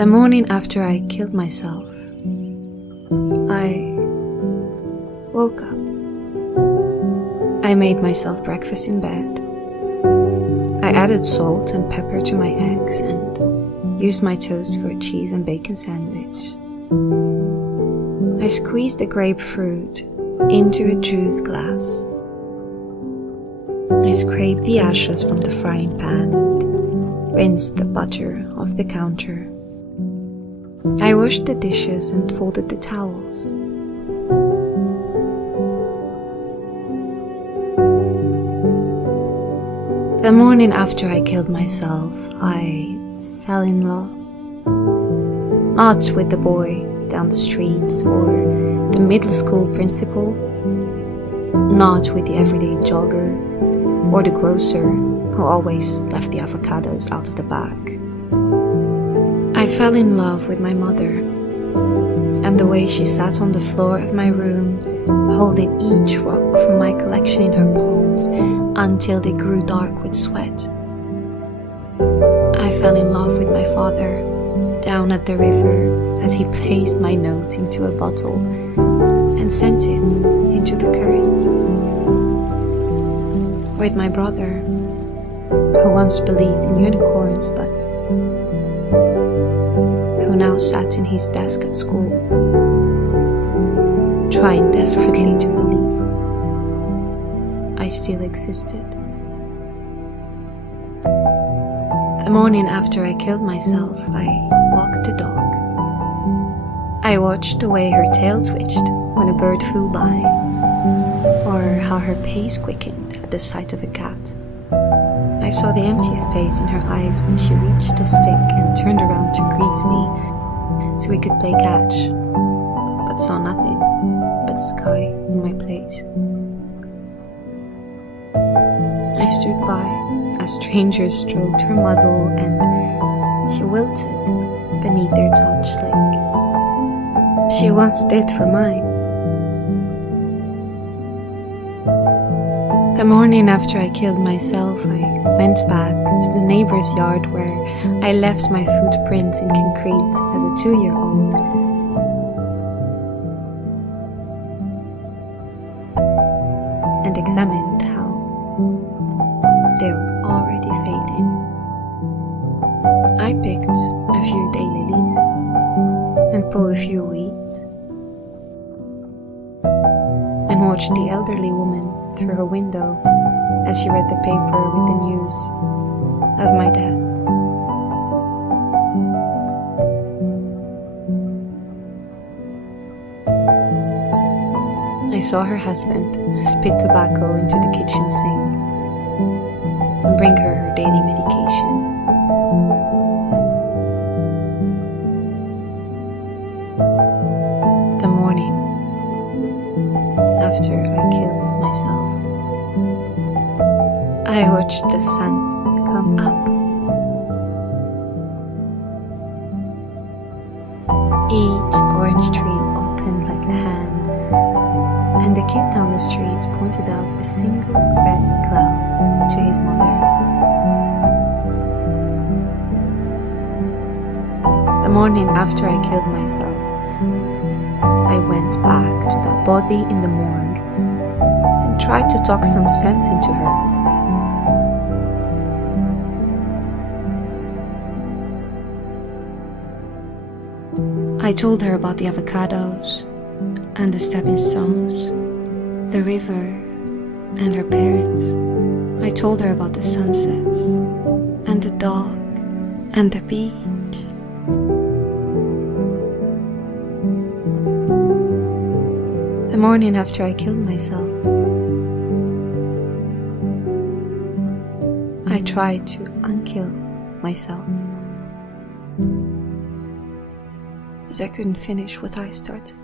The morning after I killed myself, I woke up. I made myself breakfast in bed. I added salt and pepper to my eggs and used my toast for a cheese and bacon sandwich. I squeezed the grapefruit into a juice glass. I scraped the ashes from the frying pan and rinsed the butter off the counter. I washed the dishes and folded the towels. The morning after I killed myself, I fell in love. Not with the boy down the street or the middle school principal, not with the everyday jogger or the grocer who always left the avocados out of the bag. I fell in love with my mother and the way she sat on the floor of my room, holding each rock from my collection in her palms until they grew dark with sweat. I fell in love with my father down at the river as he placed my note into a bottle and sent it into the current. With my brother, who once believed in unicorns but who now sat in his desk at school, trying desperately to believe I still existed. The morning after I killed myself, I walked the dog. I watched the way her tail twitched when a bird flew by, or how her pace quickened at the sight of a cat. I saw the empty space in her eyes when she reached a stick and turned around to greet me so we could play catch, but saw nothing but sky in my place. I stood by as strangers stroked her muzzle and she wilted beneath their touch like she once did for mine. The morning after I killed myself, I went back to the neighbor's yard where I left my footprints in concrete as a 2-year-old. And examined how they were already fading. I picked a few daylilies and pulled a few weeds and watched the elderly woman through her window as she read the paper with the news of my death. I saw her husband spit tobacco into the kitchen sink and bring her daily medication. The morning after I killed myself, I watched the sun come up. Each orange tree opened like a hand, and the kid down the street pointed out a single red cloud to his mother. The morning after I killed myself, I went back to that body in the morgue and tried to talk some sense into her. I told her about the avocados and the stepping stones, the river and her parents. I told her about the sunsets and the dog and the beach. The morning after I killed myself, I tried to unkill myself, but I couldn't finish what I started.